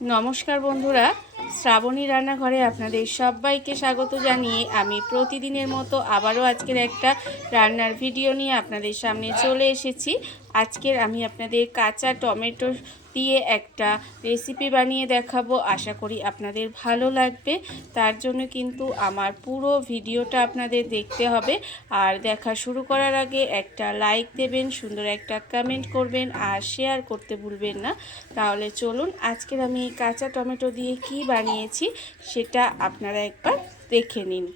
নমস্কার বন্ধুরা, শ্রাবণী রান্নাঘরে আপনাদের সবাইকে স্বাগত জানিয়ে আমি প্রতিদিনের মতো আবারও আজকের একটা রান্নার ভিডিও নিয়ে আপনাদের সামনে চলে এসেছি। আজকের আমি আপনাদের কাঁচা টমেটো দিয়ে একটা রেসিপি বানিয়ে দেখাবো। আশা করি আপনাদের ভালো লাগবে। তার জন্য কিন্তু আমার পুরো ভিডিওটা আপনাদের দেখতে হবে। আর দেখা শুরু করার আগে একটা লাইক দেবেন, সুন্দর একটা কমেন্ট করবেন, আর শেয়ার করতে ভুলবেন না। তাহলে চলুন, আজকের আমি কাঁচা টমেটো দিয়ে কি বানিয়েছি সেটা আপনারা একবার দেখে নিন।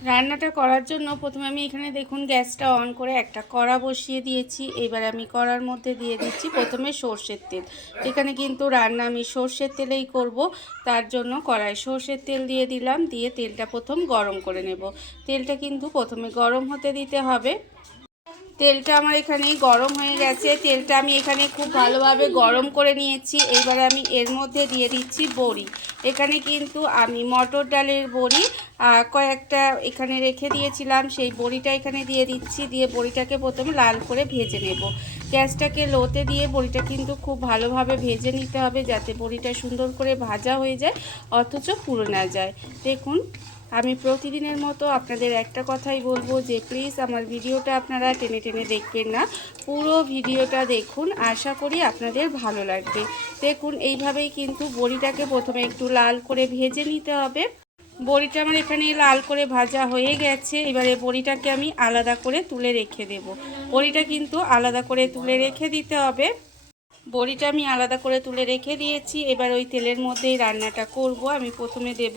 রান্নাটা করার জন্য প্রথমে আমি এখানে দেখুন গ্যাসটা অন করে একটা কড়া বসিয়ে দিয়েছি। এবার আমি কড়ার মধ্যে দিয়ে দিচ্ছি প্রথমে সর্ষের তেল। এখানে কিন্তু রান্না আমি সর্ষের তেলেই করব, তার জন্য কড়ায় সর্ষের তেল দিয়ে দিলাম, দিয়ে তেলটা প্রথম গরম করে নেব। তেলটা কিন্তু প্রথমে গরম হতে দিতে হবে। তেলটা আমার এখানে গরম হয়ে গেছে। তেলটা আমি এখানে খুব ভালোভাবে গরম করে নিয়েছি। এবার আমি এর মধ্যে দিয়ে দিচ্ছি বড়ি। এখানে কিন্তু আমি মটর ডালের বড়ি কয়েকটা এখানে রেখে দিয়েছিলাম। সেই বড়িটা এখানে দিয়ে দিচ্ছি। দিয়ে বড়িটাকে প্রথমে লাল করে ভেজে নেব। গ্যাসটাকে লোতে দিয়ে বড়িটা কিন্তু খুব ভালোভাবে ভেজে নিতে হবে যাতে বড়িটা সুন্দর করে ভাজা হয়ে যায়, অথচ পুরো না যায়। দেখুন আমি প্রতিদিনের মতো আপনাদের একটা কথাই বলব যে প্লিজ আমার ভিডিওটা আপনারা টেনে টেনে দেখবেন না। পুরো ভিডিওটা দেখুন, আশা করি আপনাদের ভালো লাগবে। দেখুন, এইভাবেই কিন্তু বড়িটাকে প্রথমে একটু লাল করে ভেজে নিতে হবে। বড়িটা আমার এখানে লাল করে ভাজা হয়ে গেছে। এবারে বড়িটাকে আমি আলাদা করে তুলে রেখে দেব। বড়িটা কিন্তু আলাদা করে তুলে রেখে দিতে হবে। বড়িটা আমি আলাদা করে তুলে রেখে দিয়েছি। এবার ওই তেলের মধ্যেই রান্নাটা করব। আমি প্রথমে দেব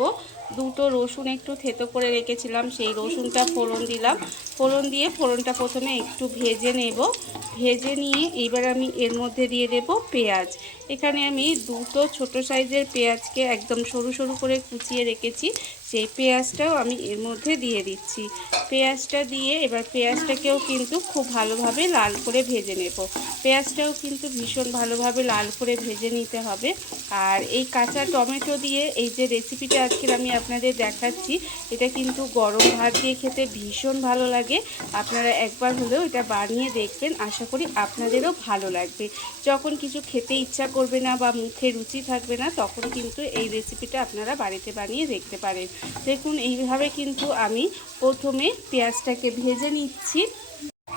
দুটো রসুন একটু থেতো করে রেখেছিলাম, সেই রসুনটা ফোড়ন দিলাম। ফোড়ন দিয়ে ফোড়নটা প্রথমে একটু ভেজে নেব। ভেজে নিয়ে এবার আমি এর মধ্যে দিয়ে দেব পেঁয়াজ। এখানে আমি দুটো ছোট সাইজের পেঁয়াজকে একদম সরু সরু করে কুচিয়ে রেখেছি। সেই পেঁয়াজটাও আমি এর মধ্যে দিয়ে দিচ্ছি। পেঁয়াজটা দিয়ে এবার পেঁয়াজটাকেও কিন্তু খুব ভালোভাবে লাল করে ভেজে নেব। পেঁয়াজটাও কিন্তু ভীষণ ভালোভাবে লাল করে ভেজে নিতে হবে। আর এই কাঁচা টমেটো দিয়ে এই যে রেসিপিটা আজকের আমি আপনাদের দেখাচ্ছি। এটা কিন্তু গরম ভাত দিয়ে খেতে ভীষণ ভালো লাগে। আপনারা একবার হলেও এটা বানিয়ে দেখবেন। আশা করি আপনাদেরও ভালো লাগবে। যখন কিছু খেতে ইচ্ছা করবে না বা মুখে রুচি থাকবে না, তখন কিন্তু এই রেসিপিটা আপনারা বাড়িতে বানিয়ে দেখতে পারেন। দেখুন, এইভাবে কিন্তু আমি প্রথমে পেঁয়াজটাকে ভেজে নিচ্ছি।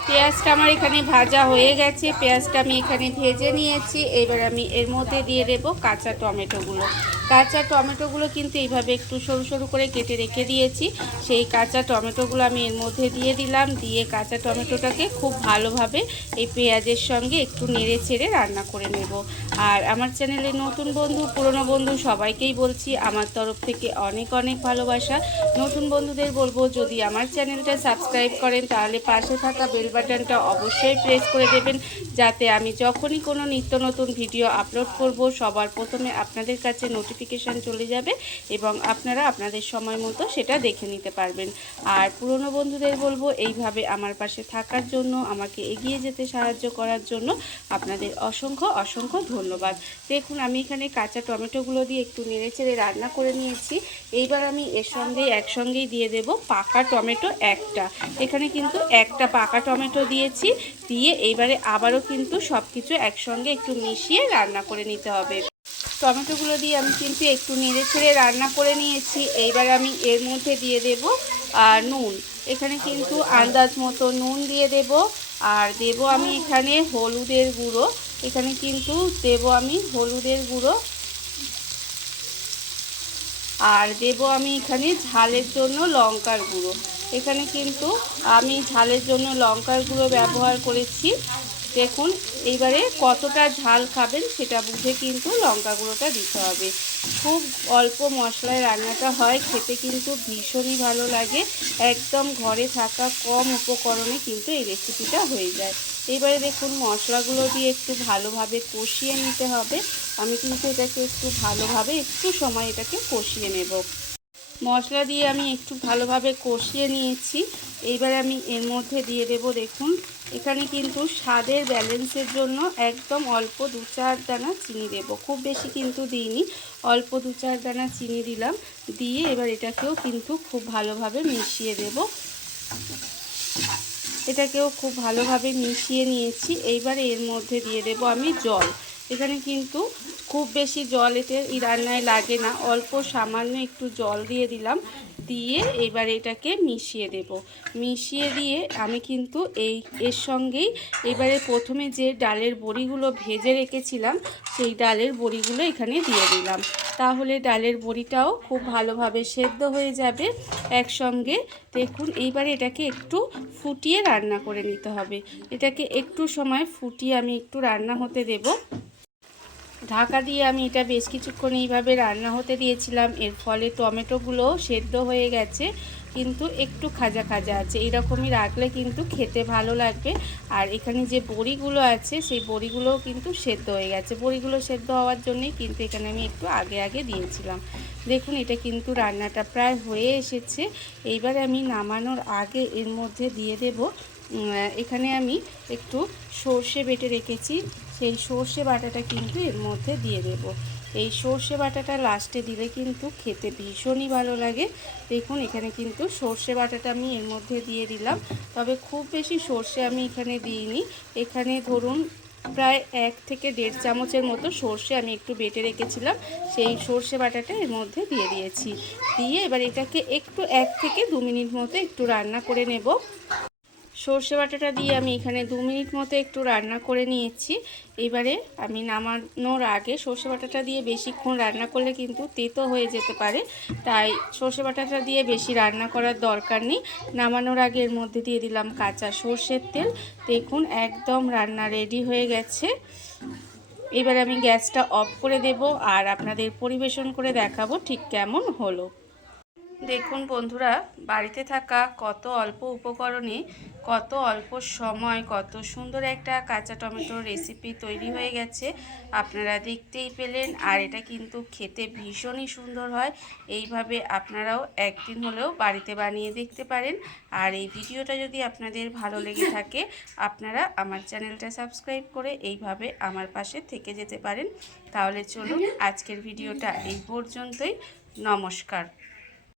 পেঁয়াজটা আমার এখানে ভাজা হয়ে গেছে। পেঁয়াজটা আমি এখানে ভেজে নিয়েছি। এবার আমি এর মধ্যে দিয়ে দেবো কাঁচা টমেটোগুলো। কাঁচা টমেটোগুলো কিন্তু এইভাবে একটু সরু সরু করে কেটে রেখে দিয়েছি। সেই কাঁচা টমেটোগুলো আমি এর মধ্যে দিয়ে দিলাম। দিয়ে কাঁচা টমেটোটাকে খুব ভালোভাবে এই পেঁয়াজের সঙ্গে একটু নেড়ে ছেড়ে রান্না করে নেব। আর আমার চ্যানেলে নতুন বন্ধু, পুরনো বন্ধু সবাইকেই বলছি, আমার তরফ থেকে অনেক অনেক ভালোবাসা। নতুন বন্ধুদের বলব, যদি আমার চ্যানেলটা সাবস্ক্রাইব করেন, তাহলে পাশে থাকা বেল বাটনটা অবশ্যই প্রেস করে দেবেন। যাতে আমি যখনই কোনো নিত্য নতুন ভিডিও আপলোড করব, সবার প্রথমে আপনাদের কাছে নোটিফিকেশান চলে যাবে এবং আপনারা আপনাদের সময় মতো সেটা দেখে নিতে পারবেন। আর পুরনো বন্ধুদের বলব, এইভাবে আমার পাশে থাকার জন্য, আমাকে এগিয়ে যেতে সাহায্য করার জন্য আপনাদের অসংখ্য অসংখ্য ধন্যবাদ। দেখুন, আমি এখানে কাঁচা টমেটোগুলো দিয়ে একটু নেড়ে চেড়ে রান্না করে নিয়েছি। এইবার আমি এর সঙ্গে, একসঙ্গেই দিয়ে দেব পাকা টমেটো একটা। এখানে কিন্তু একটা পাকা টমেটো দিয়েছি, দিয়ে এইবারে আবারও কিন্তু সব কিছু একসঙ্গে একটু মিশিয়ে রান্না করে নিতে হবে। টমেটোগুলো দিয়ে আমি কিন্তু একটু নেড়ে ছেড়ে রান্না করে নিয়েছি। এইবার আমি এর মধ্যে দিয়ে দেব আর নুন। এখানে কিন্তু আন্দাজ মতো নুন দিয়ে দেব, আর দেব আমি এখানে হলুদের গুঁড়ো। এখানে কিন্তু দেব আমি হলুদের গুঁড়ো। আর দেব আমি এখানে ঝালের জন্য লঙ্কার গুঁড়ো। এখানে কিন্তু আমি ঝালের জন্য লঙ্কার গুঁড়ো ব্যবহার করেছি। দেখুন, এইবারে কতটা ঝাল খাবেন সেটা বুঝে কিন্তু লঙ্কা গুঁড়োটা দিতে হবে। খুব অল্প মশলায় রান্নাটা হয়, খেতে কিন্তু ভীষণই ভালো লাগে। একদম ঘরে থাকা কম উপকরণে কিন্তু এই রেসিপিটা হয়ে যায়। এবারে দেখুন, মশলাগুলো দিয়ে একটু ভালোভাবে কষিয়ে নিতে হবে। আমি কিন্তু এটাকে একটু ভালোভাবে একটু সময় এটাকে কষিয়ে নেব। মশলা দিয়ে আমি একটু ভালোভাবে কষিয়ে নিয়েছি। এইবার আমি এর মধ্যে দিয়ে দেব, দেখুন। এখানে কিন্তু স্বাদের ব্যালেন্সের জন্য একদম অল্প দু চার দানা চিনি দেব। খুব বেশি কিন্তু দিইনি, অল্প দু চার দানা চিনি দিলাম। দিয়ে এবার এটাকেও কিন্তু খুব ভালোভাবে মিশিয়ে দেব। এটাকেও খুব ভালোভাবে মিশিয়ে নিয়েছি। এইবার এর মধ্যে দিয়ে দেব আমি জল। এখানে কিন্তু খুব বেশি জল এতে রান্নায় লাগে না। অল্প সামান্য একটু জল দিয়ে দিলাম। দিয়ে এবার এটাকে মিশিয়ে দেব। মিশিয়ে দিয়ে আমি কিন্তু এই, এর সঙ্গেই এবারে প্রথমে যে ডালের বড়িগুলো ভেজে রেখেছিলাম, সেই ডালের বড়িগুলো এখানে দিয়ে দিলাম। তাহলে ডালের বড়িটাও খুব ভালোভাবে সেদ্ধ হয়ে যাবে একসঙ্গে। দেখুন, এইবারে এটাকে একটু ফুটিয়ে রান্না করে নিতে হবে। এটাকে একটু সময় ফুটিয়ে আমি একটু রান্না হতে দেব। ঢাকা দিয়ে আমি এটা বেশ কিছুক্ষণ এইভাবে রান্না হতে দিয়েছিলাম। এর ফলে টমেটোগুলো সেদ্ধ হয়ে গেছে, কিন্তু একটু খাজা খাজা আছে। এরকমই রাখলে কিন্তু খেতে ভালো লাগবে। আর এখানে যে বড়িগুলো আছে, সেই বড়িগুলোও কিন্তু সেদ্ধ হয়ে গেছে। বড়িগুলো সেদ্ধ হওয়ার জন্যই কিন্তু এখানে আমি একটু আগে আগে দিয়েছিলাম। দেখুন, এটা কিন্তু রান্নাটা প্রায় হয়ে এসেছে। এইবার আমি নামানোর আগে এর মধ্যে দিয়ে দেব। এখানে আমি একটু সর্ষে বেটে রেখেছি। সেই সর্ষে বাটাটা কিন্তু এর মধ্যে দিয়ে দেব। এই সর্ষে বাটাটা লাস্টে দিলে কিন্তু খেতে ভীষণই ভালো লাগে। দেখুন, এখানে কিন্তু সর্ষে বাটাটা আমি এর মধ্যে দিয়ে দিলাম। তবে খুব বেশি সর্ষে আমি এখানে দিইনি। এখানে ধরুন, প্রায় এক থেকে দেড় চামচের মতো সর্ষে আমি একটু বেটে রেখেছিলাম। সেই সর্ষে বাটাটা এর মধ্যে দিয়ে দিয়েছি। দিয়ে এবার এটাকে একটু এক থেকে দু মিনিট মতো একটু রান্না করে নেব। সর্ষে বাটাটা দিয়ে আমি এখানে দু মিনিট মতো একটু রান্না করে নিয়েছি। এবারে আমি নামানোর আগে সর্ষে বাটাটা দিয়ে বেশিক্ষণ রান্না করলে কিন্তু তেতো হয়ে যেতে পারে। তাই সর্ষে বাটাটা দিয়ে বেশি রান্না করার দরকার নেই। নামানোর আগে এর মধ্যে দিয়ে দিলাম কাঁচা সর্ষের তেল। দেখুন একদম রান্না রেডি হয়ে গেছে। এবার আমি গ্যাসটা অফ করে দেব আর আপনাদের পরিবেশন করে দেখাবো ঠিক কেমন হলো। দেখুন বন্ধুরা, বাড়িতে থাকা কত অল্প উপকরণে, কত অল্প সময়, কত সুন্দর একটা কাঁচা টমেটোর রেসিপি তৈরি হয়ে গেছে। আপনারা দেখতেই পেলেন, আর এটা কিন্তু খেতে ভীষণই সুন্দর হয়। এইভাবে আপনারাও একদিন হলেও বাড়িতে বানিয়ে দেখতে পারেন। আর এই ভিডিওটা যদি আপনাদের ভালো লেগে থাকে, আপনারা আমার চ্যানেলটা সাবস্ক্রাইব করে এইভাবে আমার পাশে থেকে যেতে পারেন। তাহলে চলুন, আজকের ভিডিওটা এই পর্যন্তই। নমস্কার।